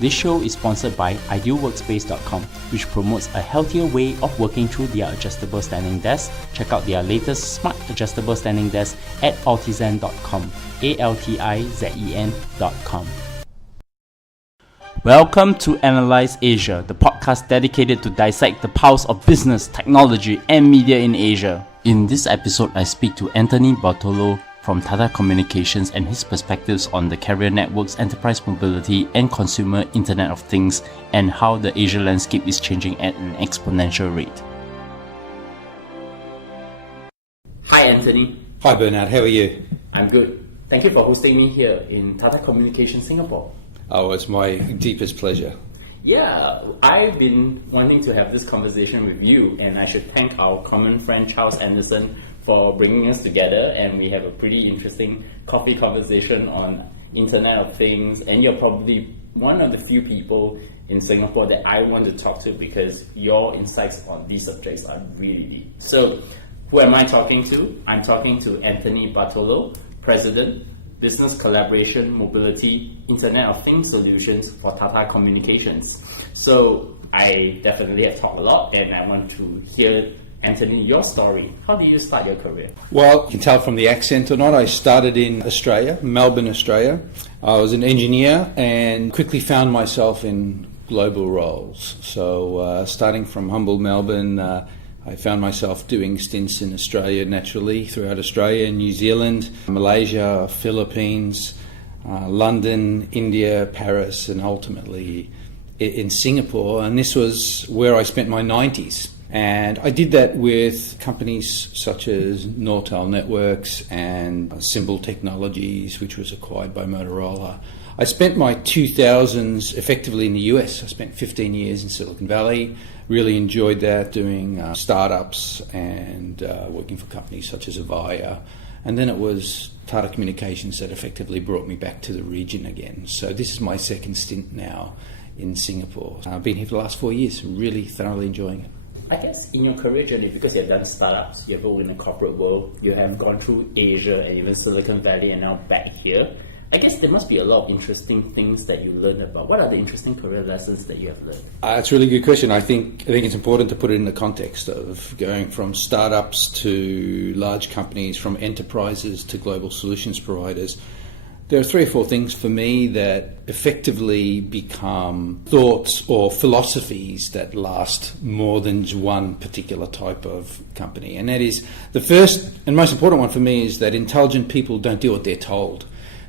This show is sponsored by idealworkspace.com, which promotes a healthier way of working through their adjustable standing desk. Check out their latest smart adjustable standing desk at altizen.com, ALTIZEN.com. Welcome to Analyze Asia, the podcast dedicated to dissect the pulse of business, technology, and media in Asia. In this episode, I speak to Anthony Bartolo from Tata Communications and his perspectives on the carrier networks, enterprise mobility, and consumer Internet of Things, and how the Asia landscape is changing at an exponential rate. Hi, Anthony. Hi, Bernard. How are you? I'm good. Thank you for hosting me here in Tata Communications Singapore. Oh, it's my deepest pleasure. Yeah, I've been wanting to have this conversation with you, and I should thank our common friend Charles Anderson for bringing us together, and we have a pretty interesting coffee conversation on Internet of Things, and you're probably one of the few people in Singapore that I want to talk to because your insights on these subjects are really deep. So, who am I talking to? I'm talking to Anthony Bartolo, President, Business Collaboration, Mobility, Internet of Things Solutions for Tata Communications. So, I definitely have talked a lot, and I want to hear, Anthony, your story. How did you start your career? Well, you can tell from the accent or not, I started in Australia, Melbourne, Australia. I was an engineer and quickly found myself in global roles. So starting from humble Melbourne, I found myself doing stints in Australia naturally, throughout Australia, New Zealand, Malaysia, Philippines, London, India, Paris, and ultimately in Singapore. And this was where I spent my 90s. And I did that with companies such as Nortel Networks and Symbol Technologies, which was acquired by Motorola. I spent my 2000s effectively in the US. I spent 15 years in Silicon Valley, really enjoyed that, doing startups and working for companies such as Avaya. And then it was Tata Communications that effectively brought me back to the region again. So this is my second stint now in Singapore. I've been here for the last 4 years, really thoroughly enjoying it. I guess in your career journey, because you've done startups, you've worked in the corporate world, you have gone through Asia and even Silicon Valley and now back here, I guess there must be a lot of interesting things that you learn about. What are the interesting career lessons that you have learned? It's a really good question. I think it's important to put it in the context of going from startups to large companies, from enterprises to global solutions providers. There are 3 or 4 things for me that effectively become thoughts or philosophies that last more than one particular type of company. And that is, the first and most important one for me is that intelligent people don't do what they're told.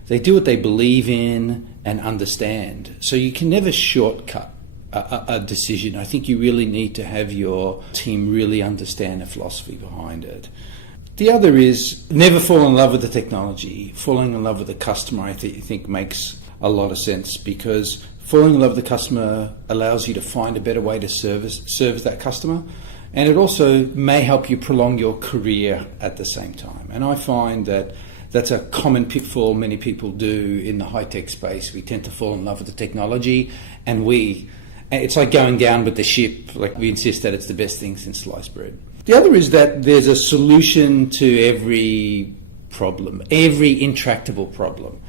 They do what they believe in and understand. So you can never shortcut a decision. I think you really need to have your team really understand the philosophy behind it. The other is never fall in love with the technology. Falling in love with the customer, I think makes a lot of sense, because falling in love with the customer allows you to find a better way to service that customer. And it also may help you prolong your career at the same time. And I find that that's a common pitfall many people do in the high-tech space. We tend to fall in love with the technology, and it's like going down with the ship. Like, we insist that it's the best thing since sliced bread. The other is that there's a solution to every problem, every intractable problem.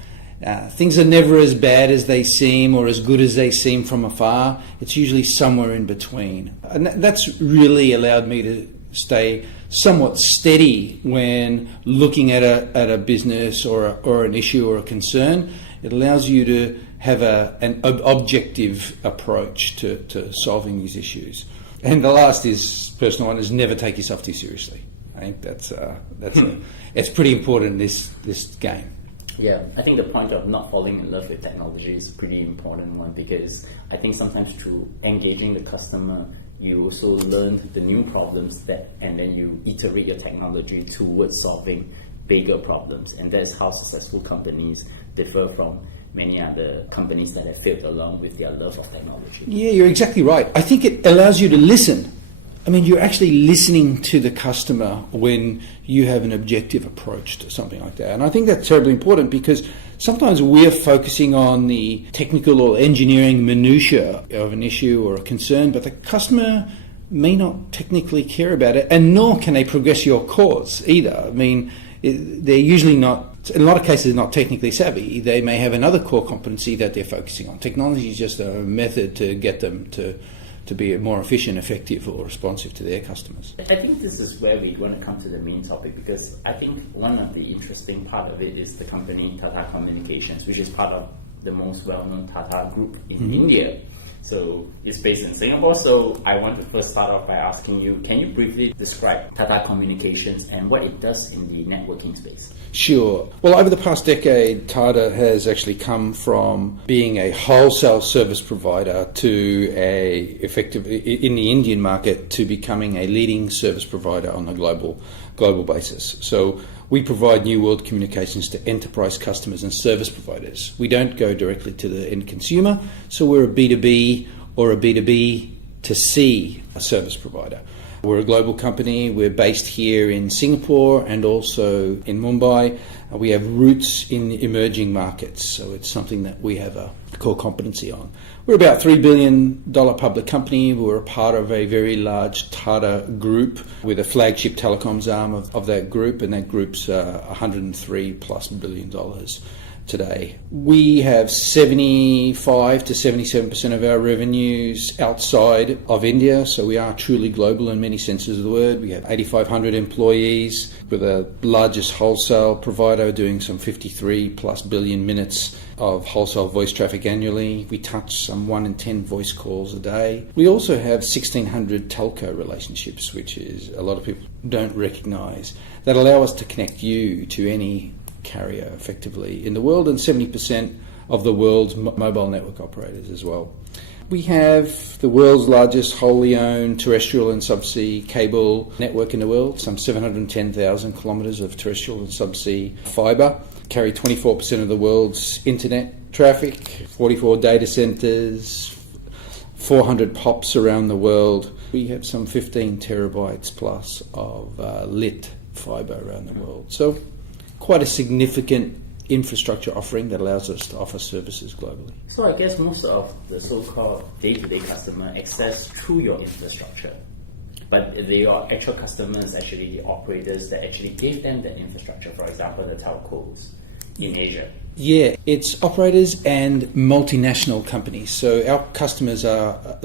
Things are never as bad as they seem or as good as they seem from afar. It's usually somewhere in between. And that's really allowed me to stay somewhat steady when looking at a business or an issue or a concern. It allows you to have an objective approach to solving these issues. And the last is personal one, is never take yourself too seriously. I think it's pretty important in this game. Yeah, I think the point of not falling in love with technology is a pretty important one, because I think sometimes through engaging the customer, you also learn the new problems and then you iterate your technology towards solving bigger problems. And that's how successful companies differ from many other companies that have failed along with their love of technology. Yeah, you're exactly right. I think it allows you to listen. I mean, you're actually listening to the customer when you have an objective approach to something like that. And I think that's terribly important, because sometimes we're focusing on the technical or engineering minutiae of an issue or a concern, but the customer may not technically care about it, and nor can they progress your cause either. I mean, they're usually not in a lot of cases, not technically savvy. They may have another core competency that they're focusing on. Technology is just a method to get them to be more efficient, effective, or responsive to their customers. I think this is where we want to come to the main topic, because I think one of the interesting part of it is the company Tata Communications, which is part of the most well-known Tata Group in India. So it's based in Singapore. So I want to first start off by asking you, can you briefly describe Tata Communications and what it does in the networking space? Sure. Well, over the past decade, Tata has actually come from being a wholesale service provider to in the Indian market, to becoming a leading service provider on a global basis. So we provide New World communications to enterprise customers and service providers. We don't go directly to the end consumer, so we're a B2B or a B2B to C service provider. We're a global company. We're based here in Singapore and also in Mumbai. We have roots in emerging markets, so it's something that we have a core competency on. We're about $3 billion public company. We're a part of a very large Tata Group with a flagship telecoms arm of that group, and that group's $103+ billion today. We have 75 to 77% of our revenues outside of India, so we are truly global in many senses of the word. We have 8,500 employees. We're the largest wholesale provider, doing some 53+ billion minutes of wholesale voice traffic annually. We touch some 1 in 10 voice calls a day. We also have 1,600 telco relationships, which is a lot of people don't recognise, that allow us to connect you to any carrier effectively in the world, and 70% of the world's mobile network operators as well. We have the world's largest wholly owned terrestrial and subsea cable network in the world, some 710,000 kilometres of terrestrial and subsea fibre, carry 24% of the world's internet traffic, 44 data centres, 400 POPs around the world. We have some 15 terabytes plus of lit fibre around the world. So quite a significant infrastructure offering that allows us to offer services globally. So I guess most of the so-called day-to-day customer access through your infrastructure, but your actual customers, actually the operators that actually give them that infrastructure, for example, the telcos in Asia. Yeah, it's operators and multinational companies. So our customers a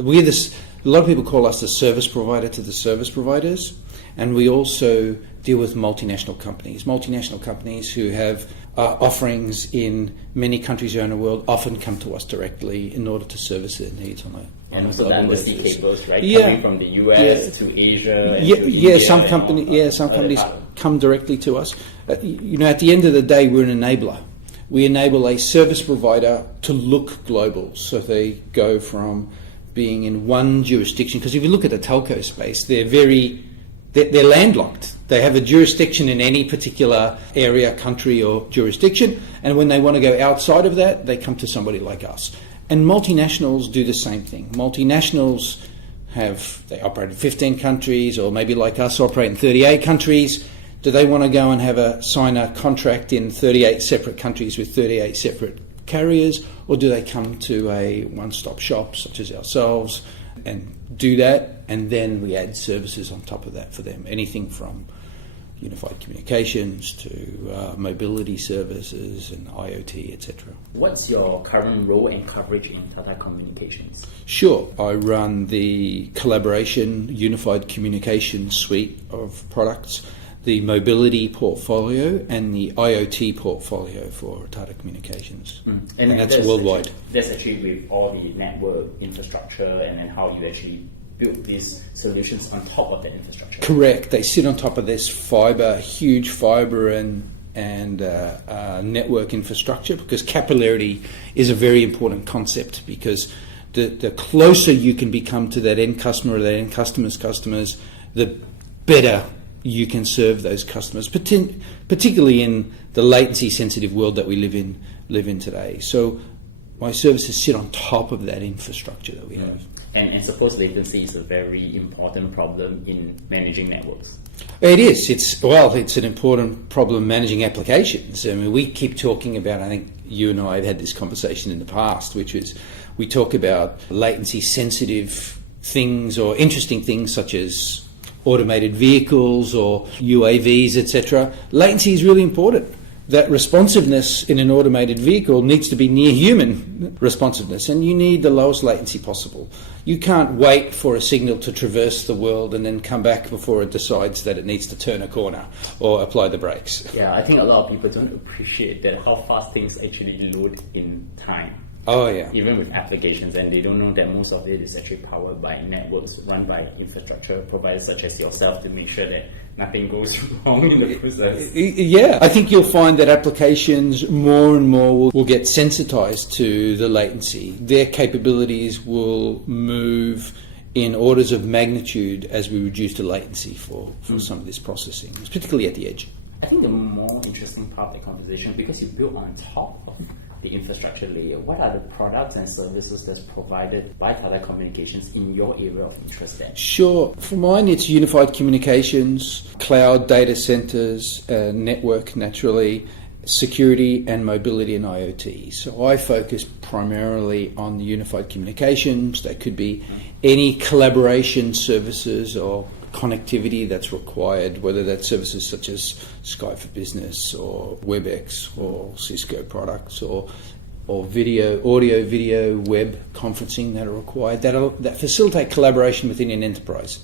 lot of people call us the service provider to the service providers, and we also deal with multinational companies who have offerings in many countries around the world, often come to us directly in order to service their needs on a and also the undersea cables, right? Yeah. Coming from the US to Asia. And Yeah, to India some and companies all. come directly to us. At the end of the day, we're an enabler. We enable a service provider to look global, so they go from being in one jurisdiction. Because if you look at the telco space, they're landlocked. They have a jurisdiction in any particular area, country, or jurisdiction, and when they want to go outside of that, they come to somebody like us. And multinationals do the same thing. Multinationals they operate in 15 countries, or maybe like us, operate in 38 countries. Do they want to go and sign a contract in 38 separate countries with 38 separate carriers, or do they come to a one-stop shop such as ourselves and do that, and then we add services on top of that for them, anything from unified communications to mobility services and IoT, etc. What's your current role and coverage in Tata Communications? Sure. I run the collaboration unified communication suite of products, the mobility portfolio, and the IoT portfolio for Tata Communications. And that's worldwide. That's actually with all the network infrastructure, and then how you actually build these solutions on top of that infrastructure. Correct. They sit on top of this huge fibre and network infrastructure, because capillarity is a very important concept, because the closer you can become to that end customer or that end customer's customers, the better you can serve those customers, particularly in the latency sensitive world that we live in today. So my services sit on top of that infrastructure that we have. And suppose latency is a very important problem in managing networks. It is. It's an important problem managing applications. I mean, we keep talking about, I think you and I have had this conversation in the past, which is we talk about latency sensitive things or interesting things such as automated vehicles or UAVs, etc. Latency is really important. that responsiveness in an automated vehicle needs to be near human responsiveness, and you need the lowest latency possible. You can't wait for a signal to traverse the world and then come back before it decides that it needs to turn a corner or apply the brakes. Yeah, I think a lot of people don't appreciate that how fast things actually load in time. Oh yeah. Even with applications, and they don't know that most of it is actually powered by networks run by infrastructure providers such as yourself to make sure that nothing goes wrong in the process. Yeah, I think you'll find that applications more and more will get sensitized to the latency. Their capabilities will move in orders of magnitude as we reduce the latency for some of this processing, particularly at the edge. I think the more interesting part of the conversation, because you build on top of the infrastructure layer, what are the products and services that's provided by Tata Communications in your area of interest then? Sure. For mine, it's unified communications, cloud data centers, network naturally, security and mobility and IoT. So I focus primarily on the unified communications. That could be any collaboration services or connectivity that's required, whether that's services such as Skype for Business or WebEx or Cisco products or video, audio, video, web conferencing that are required, that facilitate collaboration within an enterprise.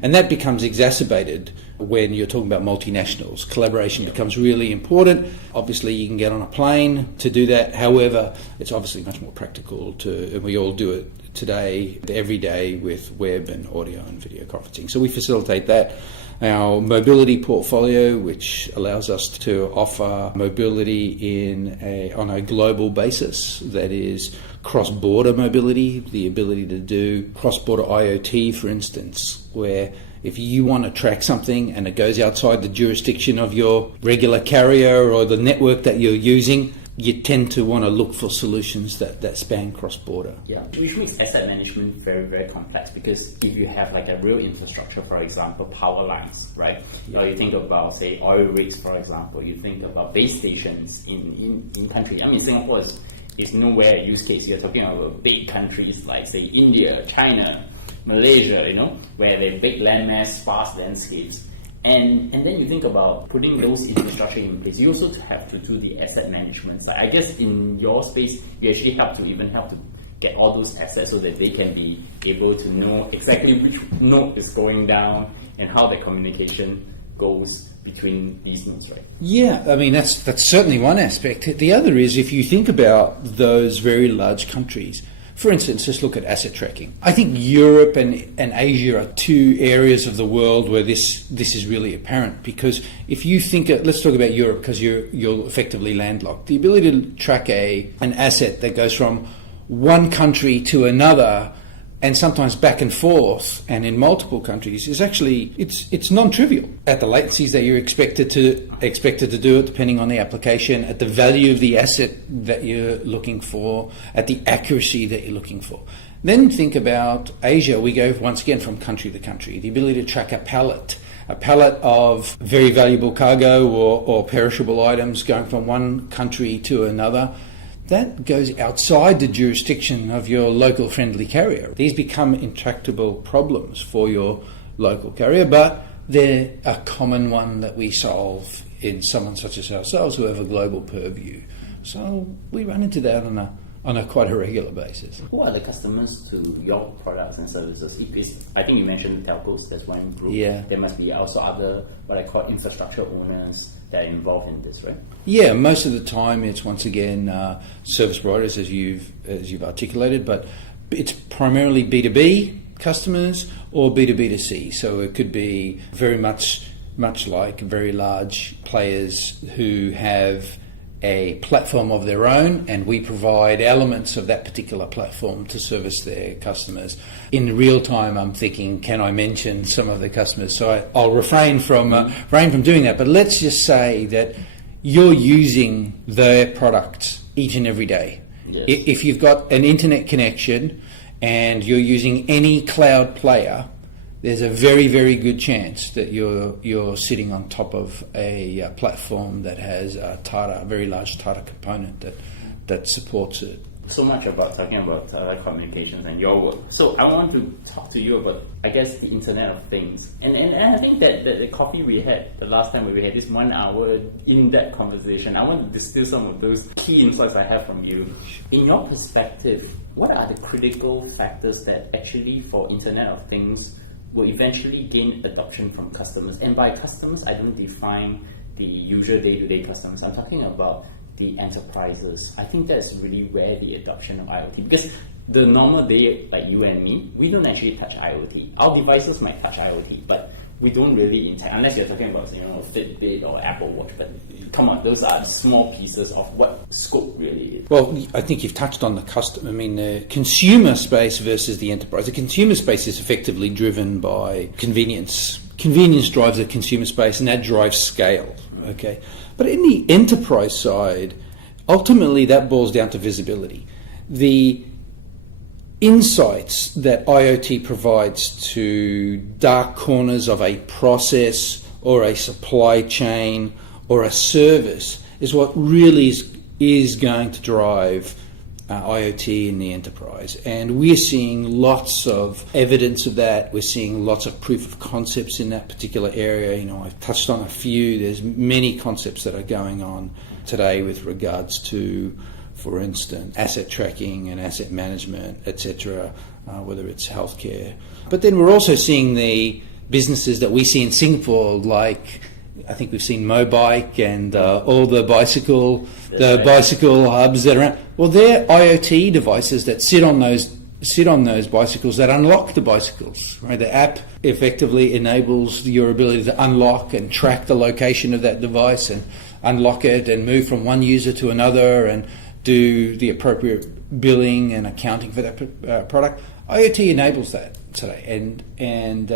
And that becomes exacerbated when you're talking about multinationals. Collaboration becomes really important. Obviously, you can get on a plane to do that. However, it's obviously much more practical and we all do it today, every day, with web and audio and video conferencing. So we facilitate that. Our mobility portfolio, which allows us to offer mobility on a global basis, that is cross-border mobility, the ability to do cross-border IoT, for instance, where if you want to track something and it goes outside the jurisdiction of your regular carrier or the network that you're using, you tend to want to look for solutions that span cross-border. Yeah, which makes asset management very, very complex, because if you have like a real infrastructure, for example, power lines, right? Yeah. You think about, say, oil rigs, for example. You think about base stations in countries. I mean, Singapore is nowhere a use case. You're talking about big countries like, say, India, China, Malaysia, where they big landmass, sparse landscapes. And then you think about putting those infrastructure in place. You also have to do the asset management side. I guess in your space, you actually help to get all those assets so that they can be able to know exactly which node is going down and how the communication goes between these nodes, right? Yeah, I mean, that's certainly one aspect. The other is, if you think about those very large countries, for instance, just look at asset tracking. I think Europe and Asia are two areas of the world where this is really apparent, because if you think, let's talk about Europe, because you're effectively landlocked. The ability to track an asset that goes from one country to another, and sometimes back and forth, and in multiple countries, is actually it's non-trivial at the latencies that you're expected to do it, depending on the application, at the value of the asset that you're looking for, at the accuracy that you're looking for. Then think about Asia. We go once again from country to country. The ability to track a pallet of very valuable cargo or perishable items going from one country to another. That goes outside the jurisdiction of your local friendly carrier. These become intractable problems for your local carrier, but they're a common one that we solve in someone such as ourselves who have a global purview. So we run into that on a quite a regular basis. Who are the customers to your products and services? I think you mentioned telcos, that's one group. Yeah. There must be also other, what I call infrastructure owners that are involved in this, right? Yeah, most of the time it's once again service providers, as you've articulated, but it's primarily B2B customers or B2B2C. So it could be very much like very large players who have a platform of their own, and we provide elements of that particular platform to service their customers. In real time, I'm thinking, can I mention some of the customers? So I'll refrain from doing that. But let's just say that you're using their products each and every day. Yes. If you've got an internet connection and you're using any cloud player, there's a very, very good chance that you're sitting on top of a platform that has a very large Tata component that supports it. so much about talking about telecommunications and your work. So I want to talk to you about, I guess, the Internet of Things. And I think that the coffee we had the last time we had this 1 hour in-depth conversation, I want to distill some of those key insights I have from you. In your perspective, what are the critical factors that actually for Internet of Things will eventually gain adoption from customers? And by customers, I don't define the usual day-to-day customers. I'm talking about the enterprises. I think that's really where the adoption of IoT, because the normal day, like you and me, we don't actually touch IoT. Our devices might touch IoT, but we don't really interact, unless you're talking about, Fitbit or Apple Watch. But come on, those are small pieces of what scope really is. Well, I think you've touched on the customer. I mean, the consumer space versus the enterprise. The consumer space is effectively driven by convenience. Convenience drives the consumer space, and that drives scale. Okay, but in the enterprise side, ultimately that boils down to visibility. The insights that IoT provides to dark corners of a process or a supply chain or a service is what really is going to drive IoT in the enterprise. And we're seeing lots of evidence of that. We're seeing lots of proof of concepts in that particular area. I've touched on a few. There's many concepts that are going on today with regards to, for instance, asset tracking and asset management, etc., whether it's healthcare. But then we're also seeing the businesses that we see in Singapore, like I think we've seen Mobike and all the bicycle hubs that are around. Well, they're IoT devices that sit on those bicycles that unlock the bicycles. Right, the app effectively enables your ability to unlock and track the location of that device and unlock it and move from one user to another and do the appropriate billing and accounting for that product. IoT enables that today, and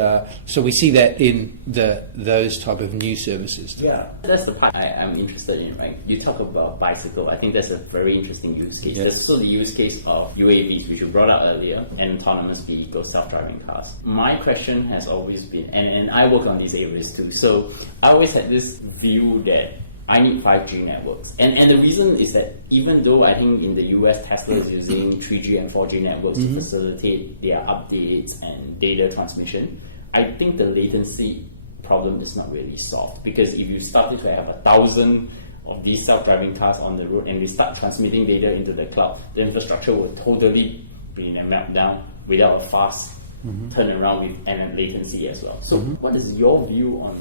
so we see that in those type of new services today. Yeah, that's the part I'm interested in, right? You talk about bicycle. I think that's a very interesting use case. Yes. There's also the use case of UAVs, which you brought up earlier, and autonomous vehicles, self-driving cars. My question has always been, and I work on these areas too, so I always had this view that I need 5G networks. And the reason is that even though I think in the US, Tesla is using 3G and 4G networks to facilitate their updates and data transmission, I think the latency problem is not really solved. Because if you started to have 1,000 of these self-driving cars on the road and we start transmitting data into the cloud, the infrastructure will totally be in a meltdown without a fast turnaround with and latency as well. So what is your view on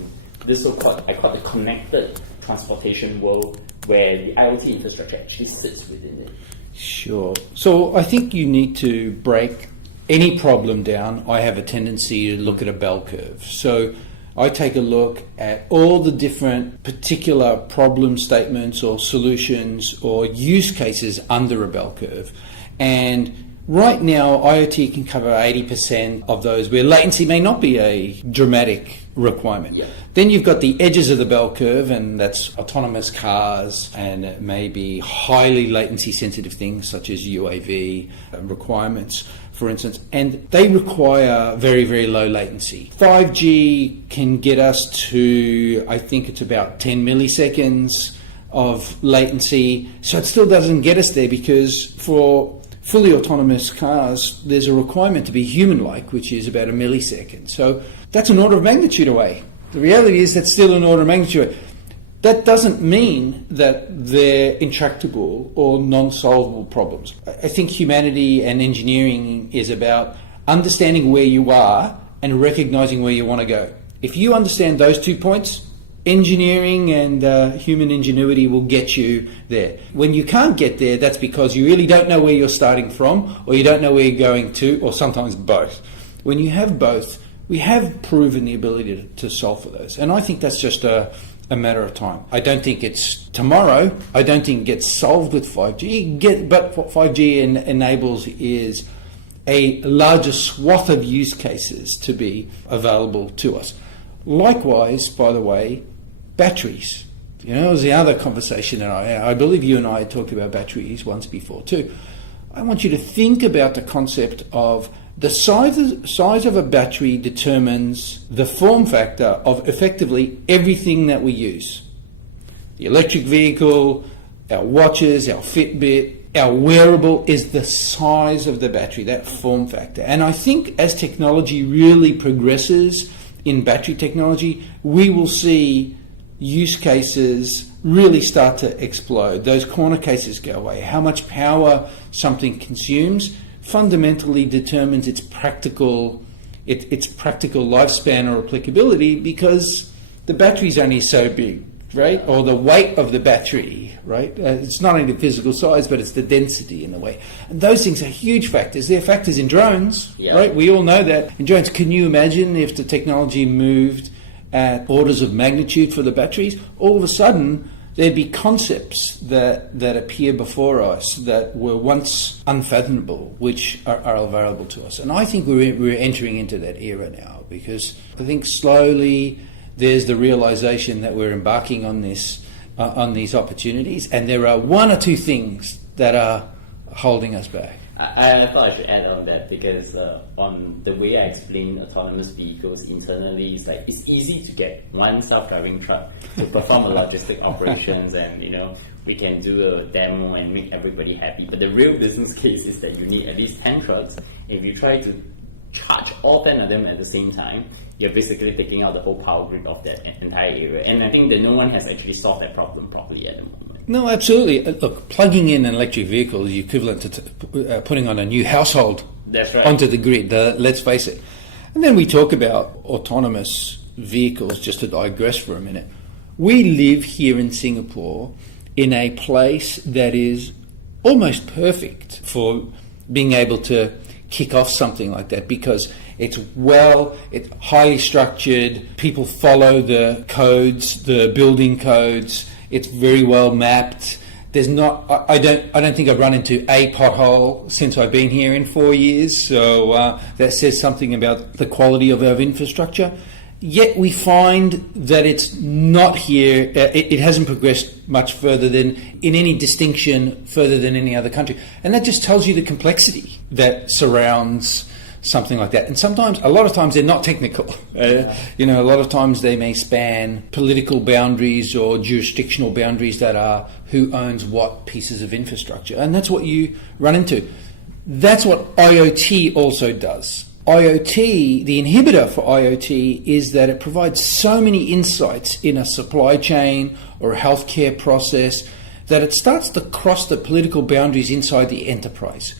this so-called, I call it the connected transportation world, where the IoT infrastructure actually sits within it? Sure. So I think you need to break any problem down. I have a tendency to look at a bell curve. So I take a look at all the different particular problem statements or solutions or use cases under a bell curve. And right now, IoT can cover 80% of those where latency may not be a dramatic requirement. Yeah. Then you've got the edges of the bell curve, and that's autonomous cars, and it may be highly latency sensitive things such as UAV requirements, for instance, and they require very, very low latency. 5G can get us to, I think it's about 10 milliseconds of latency, so it still doesn't get us there, because for fully autonomous cars, there's a requirement to be human-like, which is about a millisecond. So that's an order of magnitude away. The reality is that's still an order of magnitude away. That doesn't mean that they're intractable or non-solvable problems. I think humanity and engineering is about understanding where you are and recognizing where you want to go. If you understand those 2 points, engineering and human ingenuity will get you there. When you can't get there, that's because you really don't know where you're starting from, or you don't know where you're going to, or sometimes both. When you have both, we have proven the ability to solve for those. And I think that's just a matter of time. I don't think it's tomorrow. I don't think it gets solved with 5G. But what 5G enables is a larger swath of use cases to be available to us. Likewise, by the way, batteries. It was the other conversation that I believe you and I had talked about batteries once before too. I want you to think about the concept of the size of a battery determines the form factor of effectively everything that we use. The electric vehicle, our watches, our Fitbit, our wearable is the size of the battery, that form factor. And I think as technology really progresses in battery technology, we will see use cases really start to explode. Those corner cases go away. How much power something consumes fundamentally determines its practical lifespan or applicability, because the battery's only so big, right? Or the weight of the battery, right? It's not only the physical size, but it's the density in the weight. And those things are huge factors. They're factors in drones, right? We all know that. In drones, can you imagine if the technology moved at orders of magnitude for the batteries? All of a sudden, there'd be concepts that appear before us that were once unfathomable, which are available to us. And I think we're entering into that era now, because I think slowly there's the realization that we're embarking on these opportunities, and there are one or two things that are holding us back. I thought I should add on that, because on the way I explain autonomous vehicles internally, it's easy to get one self-driving truck to perform a logistic operations, and we can do a demo and make everybody happy. But the real business case is that you need at least 10 trucks. If you try to charge all 10 of them at the same time, you're basically taking out the whole power grid of that entire area. And I think that no one has actually solved that problem properly at the moment. No, absolutely. Look, plugging in an electric vehicle is equivalent to putting on a new household. That's right. Onto the grid, let's face it. And then we talk about autonomous vehicles, just to digress for a minute. We live here in Singapore in a place that is almost perfect for being able to kick off something like that, because it's highly structured, people follow the codes, the building codes, it's very well mapped. There's not, I don't think I've run into a pothole since I've been here in 4 years, so that says something about the quality of our infrastructure. Yet we find that it's not here, it hasn't progressed much further than, in any distinction, further than any other country. And that just tells you the complexity that surrounds something like that. And a lot of times they're not technical. A lot of times they may span political boundaries or jurisdictional boundaries that are who owns what pieces of infrastructure. And that's what you run into. That's what IoT also does. IoT, the inhibitor for IoT is that it provides so many insights in a supply chain or a healthcare process that it starts to cross the political boundaries inside the enterprise.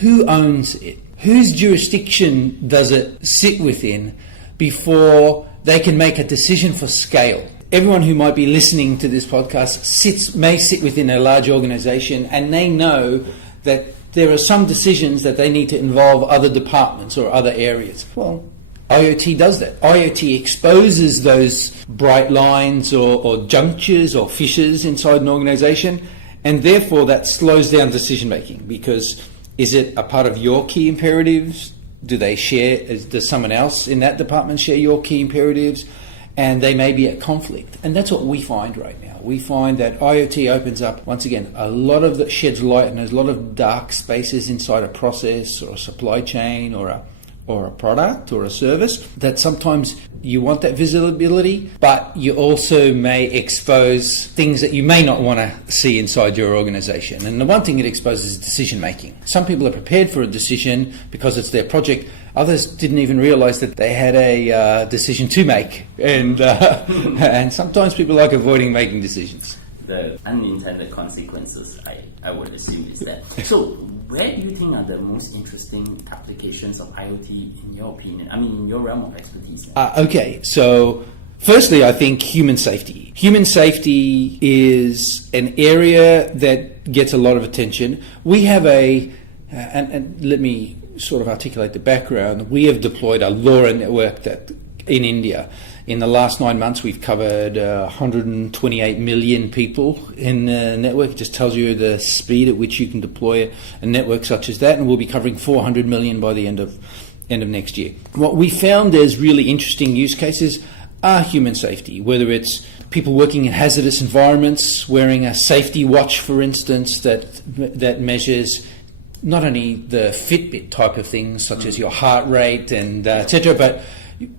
Who owns it? Whose jurisdiction does it sit within before they can make a decision for scale? Everyone who might be listening to this podcast may sit within a large organization, and they know that there are some decisions that they need to involve other departments or other areas. Well, IoT does that. IoT exposes those bright lines or junctures or fissures inside an organization, and therefore that slows down decision making, because is it a part of your key imperatives? Does someone else in that department share your key imperatives? And they may be at conflict. And that's what we find right now. We find that IoT opens up, once again, sheds light on a lot of dark spaces inside a process or a supply chain or a product or a service, that sometimes you want that visibility, but you also may expose things that you may not want to see inside your organization. And the one thing it exposes is decision making. Some people are prepared for a decision because it's their project. Others didn't even realize that they had a decision to make. And and sometimes people like avoiding making decisions. The unintended consequences, I would assume, is that. So where do you think are the most interesting applications of IoT in your opinion? I mean, in your realm of expertise. Okay, so firstly, I think human safety. Human safety is an area that gets a lot of attention. We have and let me sort of articulate the background. We have deployed a LoRa network in India. In the last 9 months, we've covered 128 million people in the network. It just tells you the speed at which you can deploy a network such as that, and we'll be covering 400 million by the end of next year. What we found as really interesting use cases are human safety, whether it's people working in hazardous environments, wearing a safety watch, for instance, that measures not only the Fitbit type of things, such as your heart rate and etc., but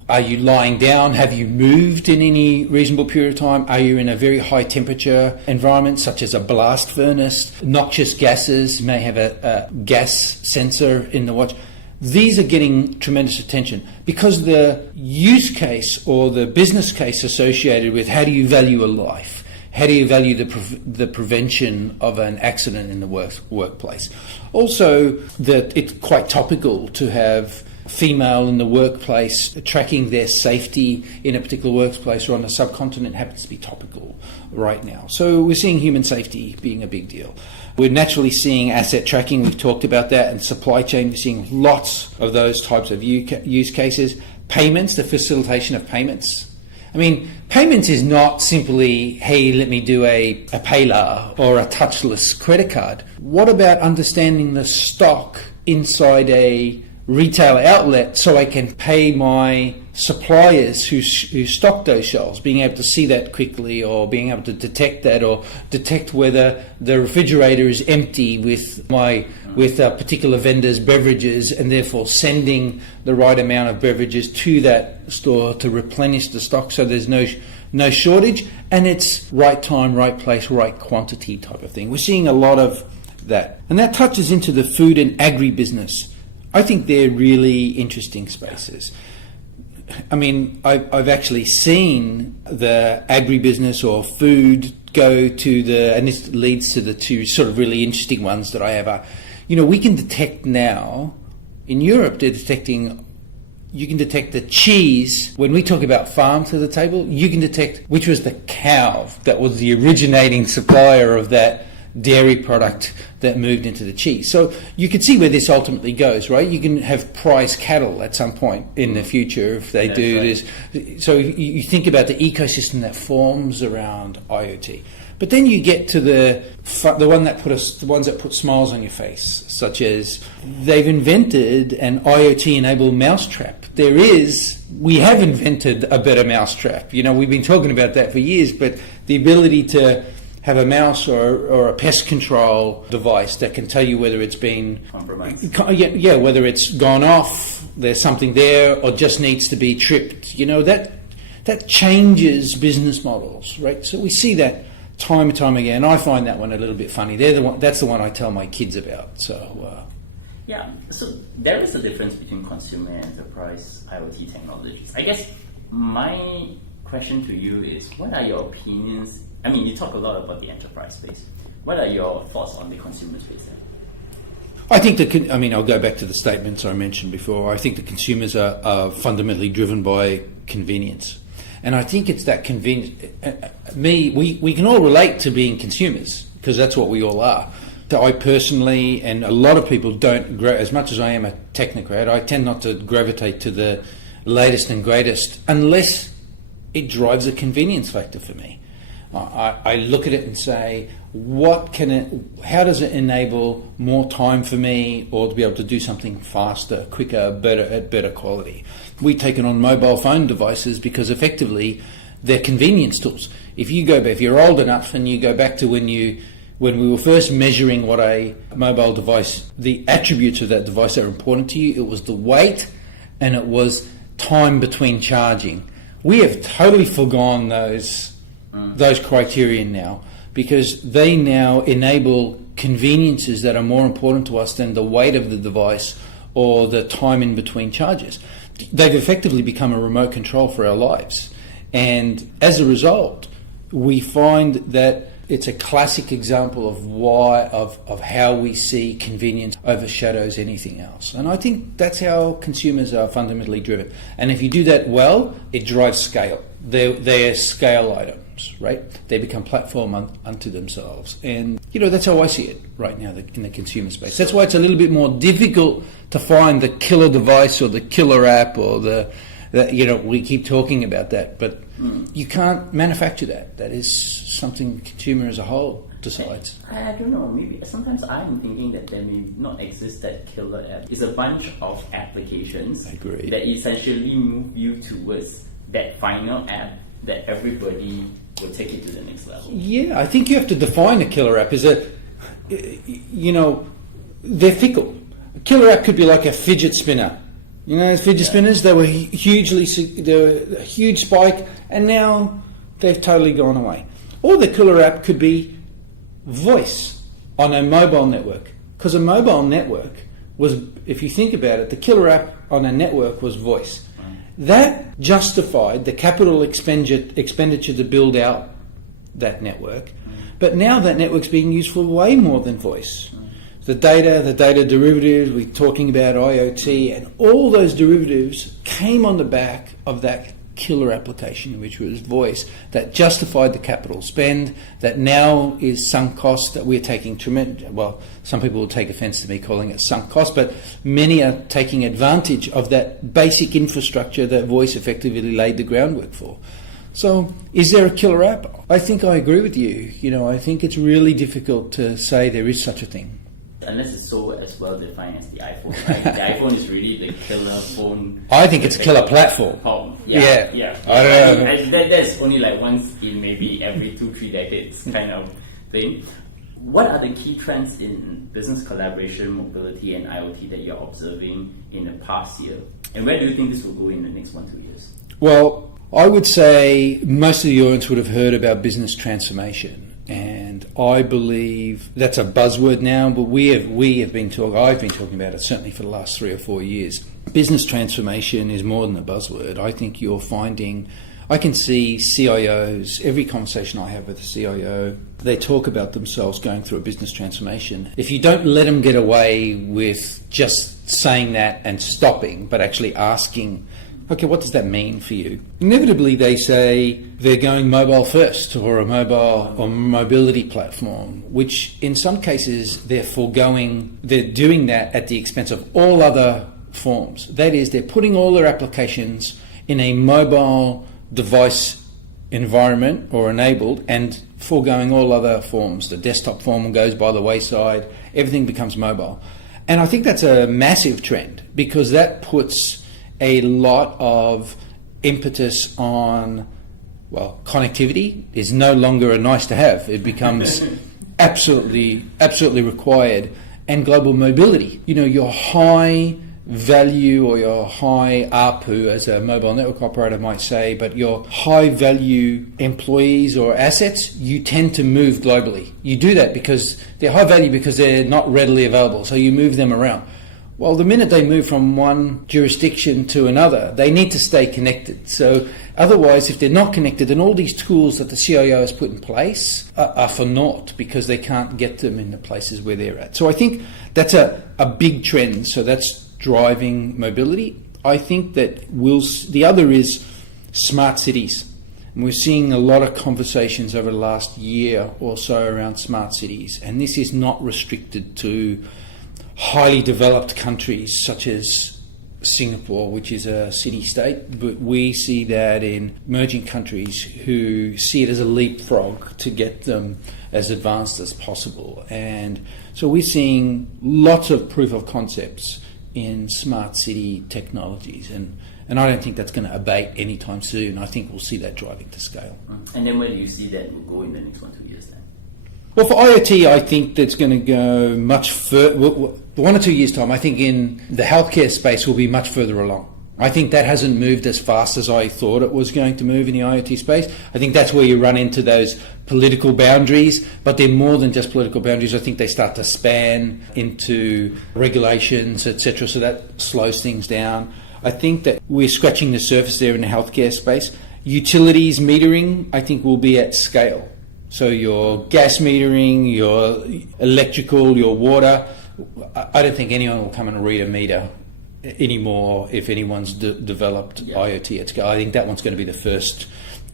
Are you lying down? Have you moved in any reasonable period of time? Are you in a very high temperature environment, such as a blast furnace? Noxious gases, may have a gas sensor in the watch. These are getting tremendous attention because the use case or the business case associated with how do you value a life? How do you value the prevention of an accident in the workplace? Also, that it's quite topical to have female in the workplace tracking their safety in a particular workplace or on a subcontinent happens to be topical right now. So we're seeing human safety being a big deal. We're naturally seeing asset tracking, we've talked about that, and supply chain, we're seeing lots of those types of use cases. Payments, the facilitation of payments. I mean, payments is not simply, hey, let me do a PayLah or a touchless credit card. What about understanding the stock inside a retail outlet so I can pay my suppliers who stock those shelves, being able to see that quickly or being able to detect that or detect whether the refrigerator is empty with a particular vendor's beverages and therefore sending the right amount of beverages to that store to replenish the stock so there's no shortage and it's right time, right place, right quantity type of thing. We're seeing a lot of that. And that touches into the food and agribusiness. I think they're really interesting spaces. I mean, I've actually seen the agribusiness or food go to and this leads to the two sort of really interesting ones that I have. We can detect now, in Europe, you can detect the cheese. When we talk about farm to the table, you can detect which was the cow that was the originating supplier of that dairy product that moved into the cheese. So you can see where this ultimately goes, right? You can have prize cattle at some point in the future if they do this. So you think about the ecosystem that forms around IoT. But then you get to the ones that put smiles on your face, such as they've invented an IoT-enabled mousetrap. We have invented a better mousetrap. We've been talking about that for years, but the ability to have a mouse or a pest control device that can tell you whether it's been compromised. Whether it's gone off, there's something there, or just needs to be tripped. That changes business models, right? So we see that time and time again. I find that one a little bit funny. That's the one I tell my kids about. So so there is a difference between consumer and enterprise IoT technologies. I guess my question to you is, what are your opinions? I mean, you talk a lot about the enterprise space. What are your thoughts on the consumer space then? I think I'll go back to the statements I mentioned before. I think the consumers are fundamentally driven by convenience. And I think it's that convenience. We can all relate to being consumers because that's what we all are. I personally, and a lot of people don't, as much as I am a technocrat, I tend not to gravitate to the latest and greatest unless it drives a convenience factor for me. I look at it and say, how does it enable more time for me or to be able to do something faster, quicker, better, at better quality? We take it on mobile phone devices because effectively they're convenience tools. If you're old enough and you go back to when we were first measuring what a mobile device, the attributes of that device that are important to you, it was the weight and it was time between charging. We have totally forgone those criterion now because they now enable conveniences that are more important to us than the weight of the device or the time in between charges. They've effectively become a remote control for our lives. And as a result, we find that it's a classic example of how we see convenience overshadows anything else. And I think that's how consumers are fundamentally driven. And if you do that well, it drives scale. They're scale items, right? They become platform unto themselves. And, that's how I see it right now in the consumer space. That's why it's a little bit more difficult to find the killer device or the killer app or we keep talking about that, but you can't manufacture that. That is something the consumer as a whole decides. I don't know, maybe sometimes I'm thinking that there may not exist that killer app. It's a bunch of applications that essentially move you towards that final app that everybody will take it to the next level. Yeah, I think you have to define a killer app. They're fickle. A killer app could be like a fidget spinner. You know, fidget spinners, they were a huge spike, and now they've totally gone away. Or the killer app could be voice on a mobile network, because a mobile network was, if you think about it, the killer app on a network was voice. That justified the capital expenditure to build out that network, but now that network's being used for way more than voice. The data derivatives, we're talking about IoT, and all those derivatives came on the back of that killer application, which was voice, that justified the capital spend, that now is sunk cost, that we're taking tremendous, well, some people will take offence to me calling it sunk cost, but many are taking advantage of that basic infrastructure that voice effectively laid the groundwork for. So, is there a killer app? I think I agree with you. You know, I think it's really difficult to say there is such a thing. Unless it's so as well defined as the iPhone. Right? The iPhone is really the killer phone. I think it's a killer platform. Yeah. I don't know. That's only like once in maybe every 2-3 decades kind of thing. What are the key trends in business collaboration, mobility, and IoT that you're observing in the past year? And where do you think this will go in the next 1-2 years? Well, I would say most of the audience would have heard about business transformation. And I believe that's a buzzword now, but I've been talking about it certainly for the last 3 or 4 years. Business transformation is more than a buzzword. I think I can see CIOs, every conversation I have with a CIO, they talk about themselves going through a business transformation. If you don't let them get away with just saying that and stopping, but actually asking, okay, what does that mean for you? Inevitably, they say they're going mobile first, or a mobile or mobility platform, which in some cases they're doing that at the expense of all other forms. That is, they're putting all their applications in a mobile device environment or enabled and foregoing all other forms. The desktop form goes by the wayside, everything becomes mobile. And I think that's a massive trend, because that puts a lot of impetus on, well, connectivity is no longer a nice to have. It becomes absolutely required. And global mobility. You know, your high value or your high ARPU, as a mobile network operator might say, but your high value employees or assets, you tend to move globally. You do that because they're high value because they're not readily available. So you move them around. Well, the minute they move from one jurisdiction to another, they need to stay connected. So otherwise, if they're not connected, then all these tools that the CIO has put in place are for naught, because they can't get them in the places where they're at. So I think that's a big trend. So that's driving mobility. I think that the other is smart cities. And we're seeing a lot of conversations over the last year or so around smart cities. And this is not restricted to highly developed countries such as Singapore, which is a city-state, but we see that in emerging countries who see it as a leapfrog to get them as advanced as possible. And so we're seeing lots of proof of concepts in smart city technologies, and I don't think that's going to abate anytime soon. I think we'll see that driving to scale. And then where do you see that will go in the next 1-2 years then? Well, for IoT, I think that's going to go much further. 1 or 2 years' time, I think in the healthcare space we'll be much further along. I think that hasn't moved as fast as I thought it was going to move in the IoT space. I think that's where you run into those political boundaries, but they're more than just political boundaries. I think they start to span into regulations, etc., so that slows things down. I think that we're scratching the surface there in the healthcare space. Utilities metering, I think, will be at scale. So your gas metering, your electrical, your water, I don't think anyone will come and read a meter anymore if anyone's developed IoT at scale. I think that one's going to be the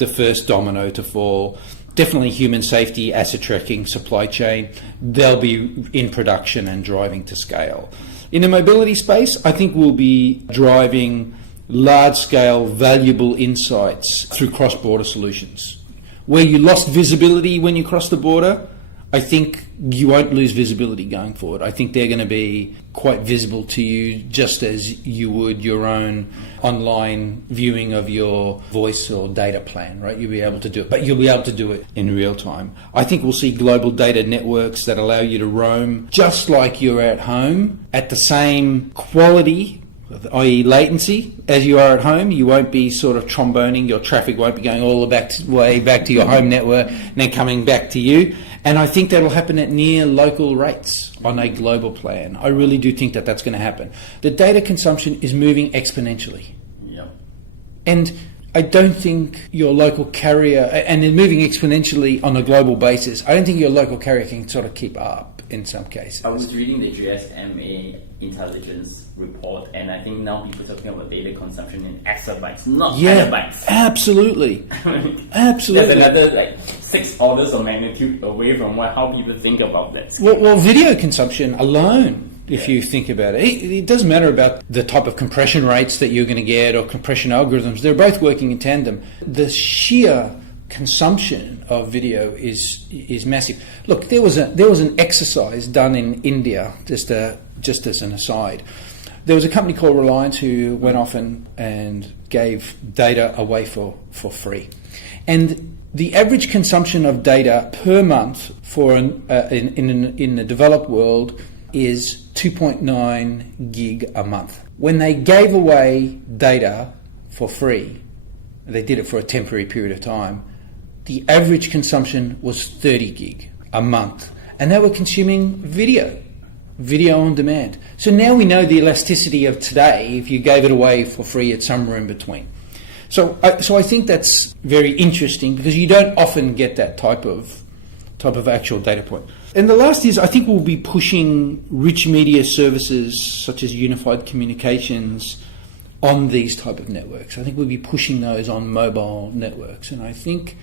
first domino to fall. Definitely human safety, asset tracking, supply chain, they'll be in production and driving to scale. In the mobility space, I think we'll be driving large-scale, valuable insights through cross-border solutions. Where you lost visibility when you cross the border, I think you won't lose visibility going forward. I think they're going to be quite visible to you, just as you would your own online viewing of your voice or data plan, right? You'll be able to do it, but you'll be able to do it in real time. I think we'll see global data networks that allow you to roam just like you're at home at the same quality i.e. latency. As you are at home, you won't be sort of tromboning, your traffic won't be going all the way back to your home network and then coming back to you. And I think that'll happen at near local rates on a global plan. I really do think that that's going to happen. The data consumption is moving exponentially. Yep. And I don't think your local carrier, and they're moving exponentially on a global basis, I don't think your local carrier can sort of keep up in some cases. I was reading the GSMA intelligence report, and I think now people are talking about data consumption in exabytes, not petabytes. Absolutely. Absolutely. That's another 6 orders of magnitude away from how people think about that. Well, video consumption alone, if you think about it, it doesn't matter about the type of compression rates that you're going to get or compression algorithms. They're both working in tandem. The sheer consumption of video is massive. Look, there was an exercise done in India, just as an aside. There was a company called Reliance who went off and gave data away for free, and the average consumption of data per month for in the developed world is 2.9 gig a month. When they gave away data for free, they did it for a temporary period of time, the average consumption was 30 gig a month. And they were consuming video on demand. So now we know the elasticity of today if you gave it away for free at somewhere in between. So I think that's very interesting because you don't often get that type of actual data point. And the last is, I think we'll be pushing rich media services such as unified communications on these type of networks. I think we'll be pushing those on mobile networks, and I think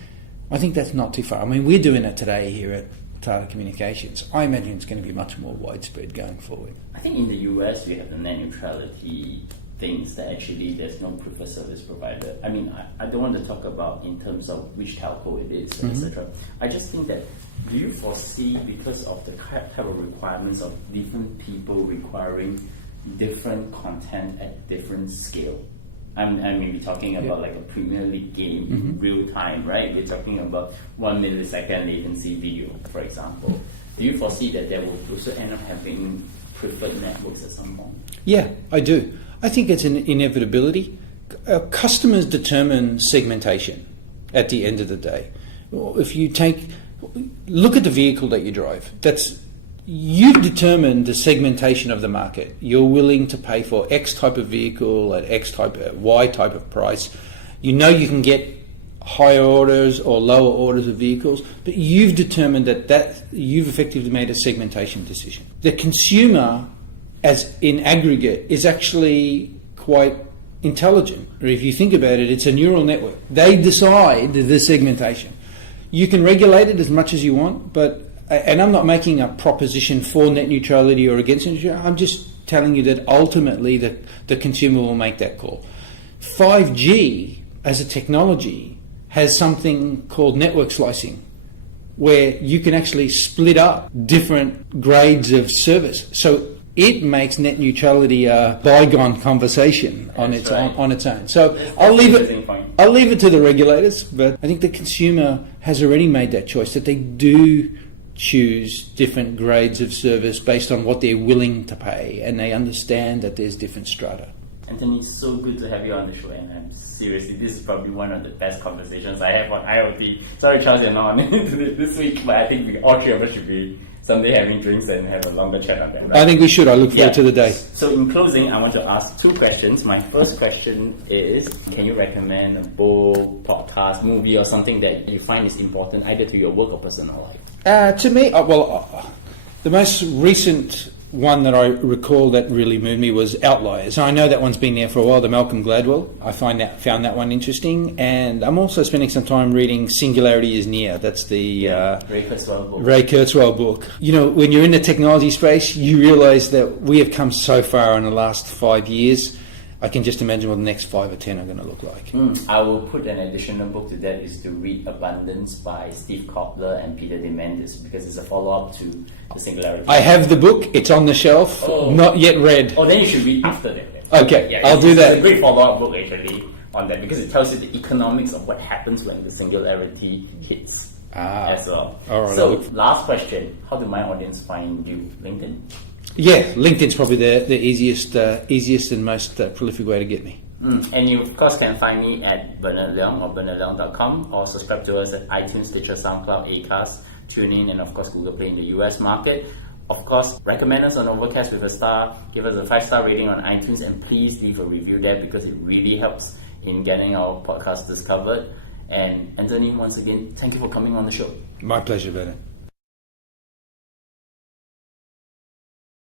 that's not too far. I mean, we're doing it today here at Tata Communications. I imagine it's going to be much more widespread going forward. I think in the US we have the net neutrality things that actually there's no preferred service provider. I mean, I don't want to talk about in terms of which telco it is, etc. I just think that, do you foresee, because of the type of requirements of different people requiring different content at different scale? I mean, we're talking about like a Premier League game, real time, right? We're talking about 1 millisecond latency video, for example. Do you foresee that there will also end up having preferred networks at some point? Yeah, I do. I think it's an inevitability. Customers determine segmentation at the end of the day. If you look at the vehicle that you drive, you've determined the segmentation of the market. You're willing to pay for X type of vehicle at Y type of price. You know you can get higher orders or lower orders of vehicles, but you've determined that you've effectively made a segmentation decision. The consumer, as in aggregate, is actually quite intelligent. Or if you think about it, it's a neural network. They decide the segmentation. You can regulate it as much as you want, and I'm not making a proposition for net neutrality or against net neutrality. I'm just telling you that ultimately the consumer will make that call. 5G as a technology has something called network slicing, where you can actually split up different grades of service. So it makes net neutrality a bygone conversation on its own. So I'll leave it to the regulators, but I think the consumer has already made that choice, that they do choose different grades of service based on what they're willing to pay, and they understand that there's different strata. Anthony, it's so good to have you on the show, and seriously, this is probably one of the best conversations I have on IoT. Sorry, Charles, you're not on it this week, but I think all three of us should be someday having drinks and have a longer chat on that, right? I think we should. I look forward to the day. So in closing, I want to ask 2 questions. My first question is, can you recommend a book, podcast, movie, or something that you find is important either to your work or personal life? To me, the most recent one that I recall that really moved me was Outliers. I know that one's been there for a while, the Malcolm Gladwell. I found that one interesting, and I'm also spending some time reading Singularity is Near. That's the Ray Kurzweil book. You know, when you're in the technology space, you realise that we have come so far in the last 5 years. I can just imagine what the next 5 or 10 are going to look like. I will put an additional book to that, is to read Abundance by Steve Kotler and Peter Diamandis, because it's a follow-up to the Singularity. I have the book. It's on the shelf. Not yet read. Oh, then you should read after that. Okay, yeah, I'll do that. It's a great follow-up book, actually, on that, because it tells you the economics of what happens when the singularity hits as well. All right, so, last question. How do my audience find you? LinkedIn? Yeah, LinkedIn's probably the easiest and most prolific way to get me. And you, of course, can find me at Bernard Leong or bernardleong.com, or subscribe to us at iTunes, Stitcher, SoundCloud, Acast, TuneIn, and of course Google Play in the US market. Of course, recommend us on Overcast with a star, give us a 5-star rating on iTunes, and please leave a review there because it really helps in getting our podcast discovered. And Anthony, once again, thank you for coming on the show. My pleasure, Bernard.